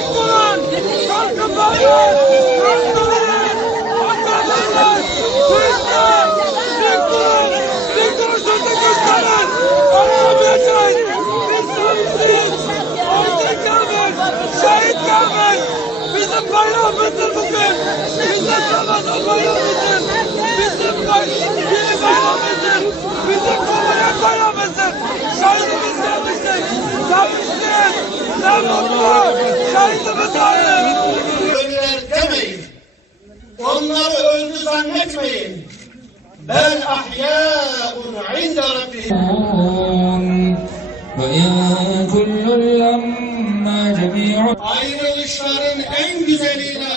Tek durun. Kalkın baylar. Kalkın. Adamlar. Türkler. Tek durun. Tek durun. Sözde gösterin. Arayamayacağız. Biz savuşturuz. Orada gelmez. Şehit gelmez. Bizim bayrağımızdır bugün. Bizim Ramazan bayrağımızdır. Bizim yeni bayrağımızdır. Bizim kovayan bayrağımızdır. Şehidimiz gelmiştir. Gelmiştir. Ne mutlu. Şahidimiz vardır. Ölüler demeyin. Onları öldü zannetmeyin. Bel ahyâun inde rabbihim. Ve in kullun lemma cemi'un. Ayrılışların en güzeliyle